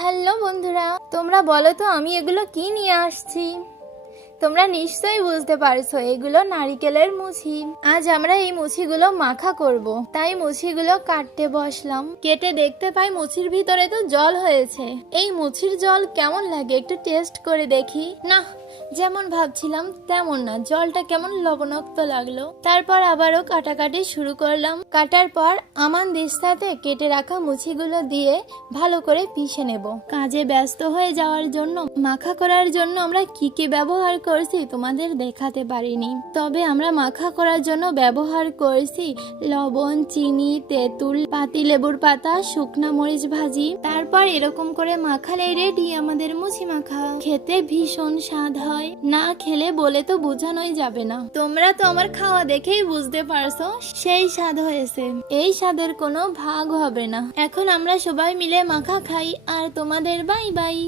Hello বন্ধুরা, তোমরা বলো তো আমি এগুলো কি নিয়ে আসছি। তোমরা নিশ্চয়ই বুঝতে পারছো, এগুলো নারিকেলের মুছি। আজ আমরা এই মুছিগুলো মাখা করব, তাই মুছিগুলো কাটতে বসলাম। কেটে দেখতে পাই মুছির ভিতরে তো জল হয়েছে। এই মুছির জল কেমন লাগে একটু টেস্ট করে দেখি। না, যেমন ভাবছিলাম তেমন না, জলটা কেমন লবণাক্ত লাগলো। তারপর আবারও কাটাকাটি শুরু করলাম। কাটার পর আমান দিস্তাতে কেটে রাখা মুছিগুলো দিয়ে ভালো করে পিষে নেব। কাজে ব্যস্ত হয়ে যাওয়ার জন্য মাখা করার জন্য আমরা কি কি ব্যবহার করছি তোমাদের দেখাতে পারিনি। তবে আমরা মাখা করার জন্য ব্যবহার করছি লবণ, চিনি, তেঁতুল, পাতিলেবুর পাতা, শুকনা মরিচ ভাজি। তারপর এরকম করে মাখালে রেডি আমাদের মুছি মাখা। খেতে ভীষণ স্বাদ হয়, না খেলে বলে তো বোঝানোই যাবে না। তোমরা তো আমার খাওয়া দেখেই বুঝতে পারছো সেই স্বাদ হয়েছে। এই স্বাদের কোনো ভাগ হবে না। এখন আমরা সবাই মিলে মাখা খাই আর তোমাদের বাই বাই।